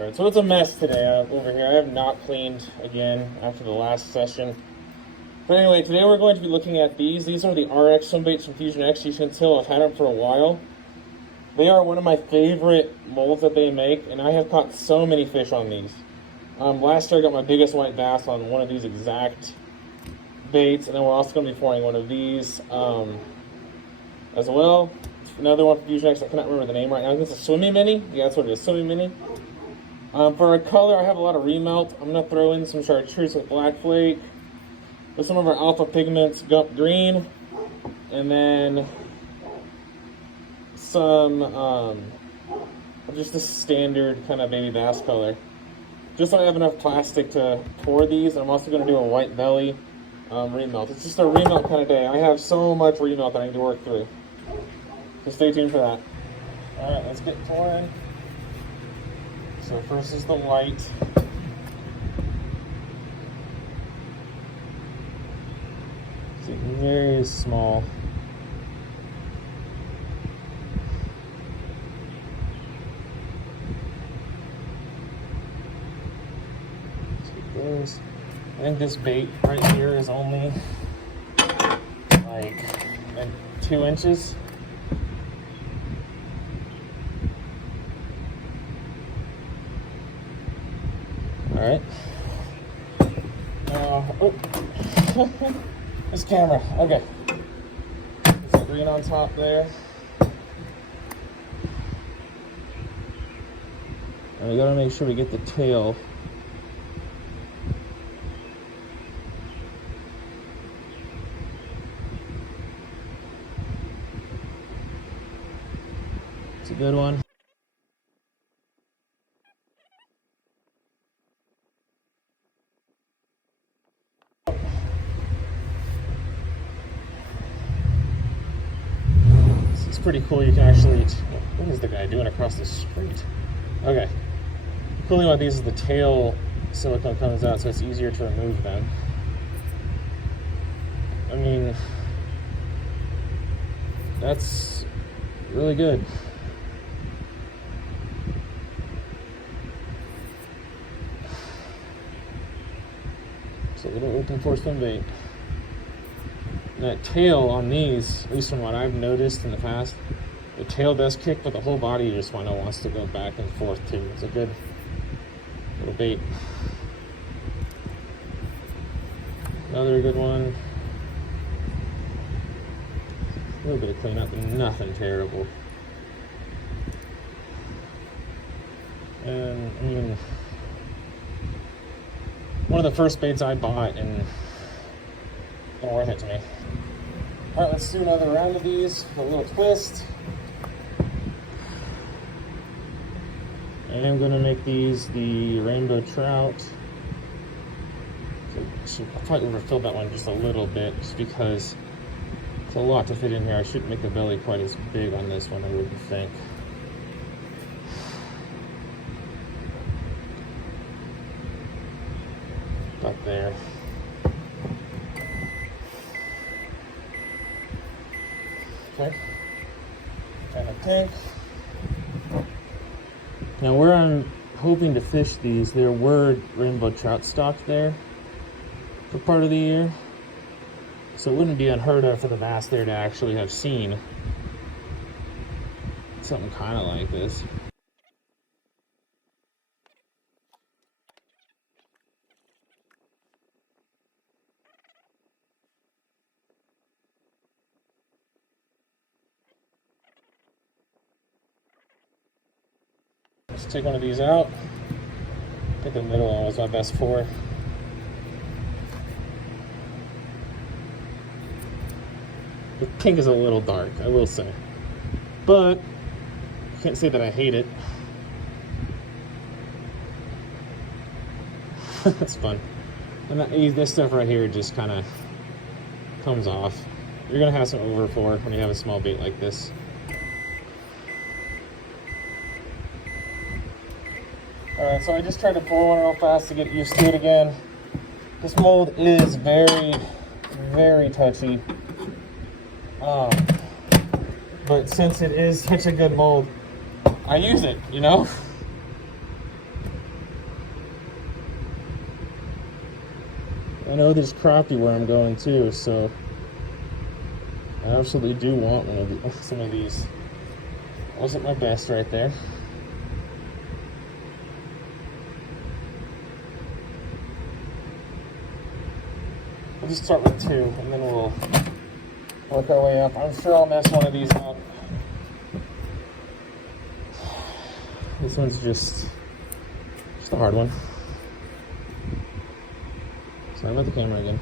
Alright, so it's a mess today over here. I have not cleaned again after the last session. But anyway, today we're going to be looking at these. These are the RX Swimbaits from Fusionx. You can tell I've had them for a while. They are one of my favorite molds that they make, and I have caught so many fish on these. Last year I got my biggest white bass on one of these exact baits, and then we're also going to be pouring one of these as well. Another one from Fusionx, I cannot remember the name right now. This is a Swimmy Mini. Yeah, that's what it is, Swimmy Mini. For a color, I have a lot of remelt. I'm going to throw in some chartreuse with black flake, with some of our alpha pigments, gump green, and then some just the standard kind of baby bass color. Just so I have enough plastic to pour these. I'm also going to do a white belly remelt. It's just a remelt kind of day. I have so much remelt that I need to work through. So stay tuned for that. Alright, let's get pouring. So first is the white. It's very small. I think this bait right here is only like 2 inches. All right. Oh, this camera. Okay. There's some green on top there. And we gotta make sure we get the tail. It's a good one. It's pretty cool. You can actually, what is the guy doing across the street? Okay. The cool thing about these is the tail silicone comes out, so it's easier to remove them. I mean, that's really good. It's a little open for swim bait. That tail on these, at least from what I've noticed in the past, the tail does kick, but the whole body just wants to go back and forth too. It's a good little bait. Another good one. A little bit of cleanup, nothing terrible. And I mean, one of the first baits I bought, and it's worth it to me. Alright, let's do another round of these, a little twist. And I'm going to make these the rainbow trout. So I'll probably overfill that one just a little bit, just because it's a lot to fit in here. I shouldn't make the belly quite as big on this one, I wouldn't think. About there. Okay. Kind of pink. Now where I'm hoping to fish these, there were rainbow trout stocks there for part of the year. So it wouldn't be unheard of for the bass there to actually have seen something kind of like this. Let's take one of these out. I think the middle one was my best pour. The pink is a little dark, I will say. But I can't say that I hate it. That's fun. And this stuff right here just kind of comes off. You're going to have some overpour when you have a small bait like this. Alright, so I just tried to pour one real fast to get used to it again. This mold is very, very touchy. But since it is such a good mold, I use it, you know? I know there's crappie where I'm going too, so I absolutely do want some of these. Wasn't my best right there. We'll just start with 2, and then we'll work our way up. I'm sure I'll mess one of these up. This one's just a hard one. Sorry about the camera again.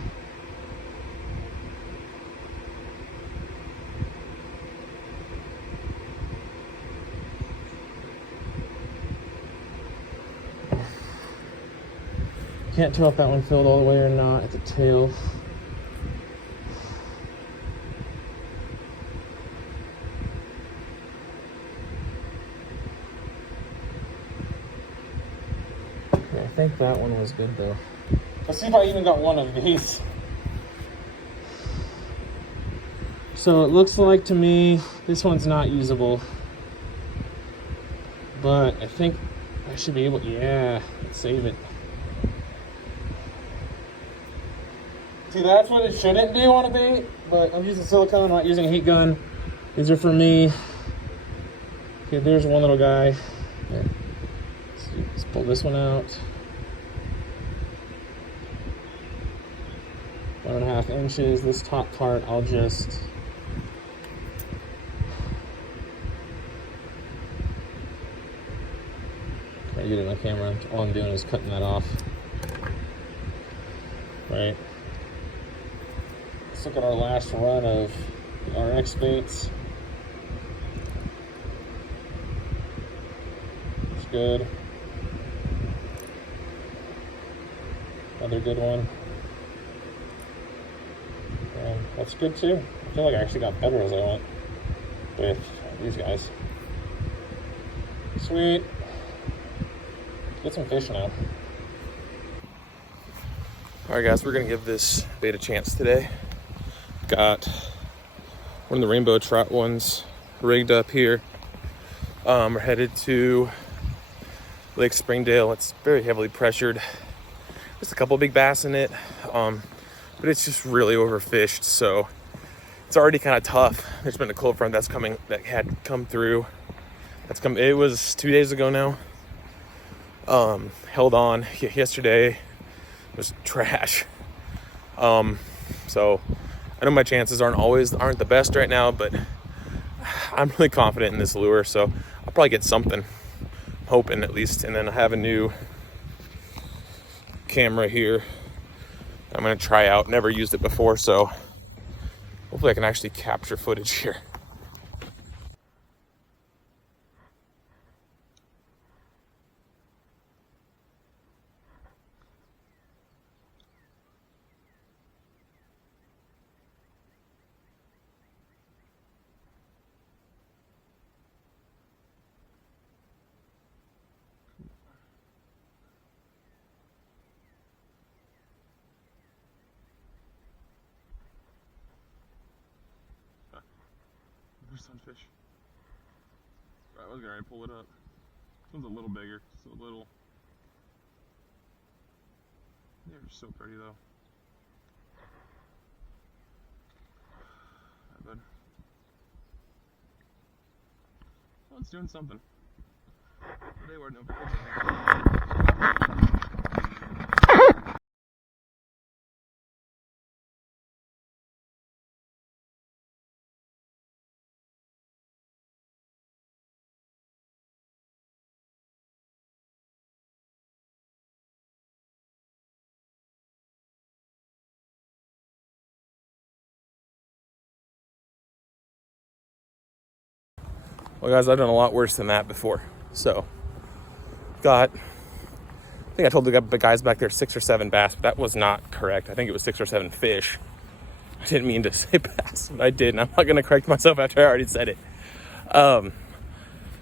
Can't tell if that one filled all the way or not at the tail. Okay, I think that one was good though. Let's see if I even got one of these. So it looks like to me this one's not usable, but I think I should be able, yeah, let's save it. See, that's what it shouldn't do on a bait, but I'm using silicone, I'm not using a heat gun. These are for me. Okay, there's one little guy. There. Let's pull this one out. 1.5 inches. This top part, I'll just try to get it on camera. All I'm doing is cutting that off. Right. Let's look at our last run of the RX baits. It's good. Another good one. And that's good too. I feel like I actually got better as I went with these guys. Sweet. Get some fish now. Alright guys, we're gonna give this bait a chance today. Got one of the rainbow trout ones rigged up here. We're headed to Lake Springdale. It's very heavily pressured. There's a couple big bass in it, but it's just really overfished, so it's already kind of tough. There's been a cold front that had come through. It was 2 days ago now. Held on. Yesterday was trash. So I know my chances aren't the best right now, but I'm really confident in this lure, so I'll probably get something. Hoping at least. And then I have a new camera here I'm gonna try out. Never used it before, so hopefully I can actually capture footage here. There's sunfish. I was gonna pull it up. This one's a little bigger, just a little. They're so pretty though. Not bad. Well, it's doing something. They were no. Well guys, I've done a lot worse than that before. So, I think I told the guys back there 6 or 7 bass, but that was not correct. I think it was 6 or 7 fish. I didn't mean to say bass, but I did, and I'm not gonna correct myself after I already said it.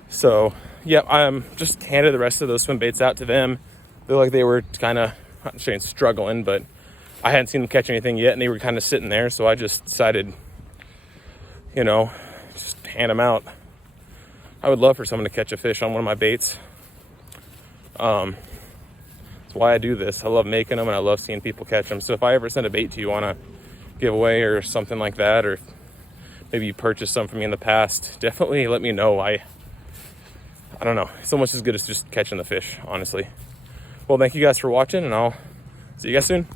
So, yeah, I'm just handed the rest of those swim baits out to them. They're like they were kind of, not saying struggling, but I hadn't seen them catch anything yet, and they were kind of sitting there, so I just decided, just hand them out. I would love for someone to catch a fish on one of my baits. It's why I do this. I love making them and I love seeing people catch them. So if I ever send a bait to you on a giveaway or something like that, or maybe you purchased some from me in the past, definitely let me know. I don't know. It's almost as good as just catching the fish, honestly. Well, thank you guys for watching, and I'll see you guys soon.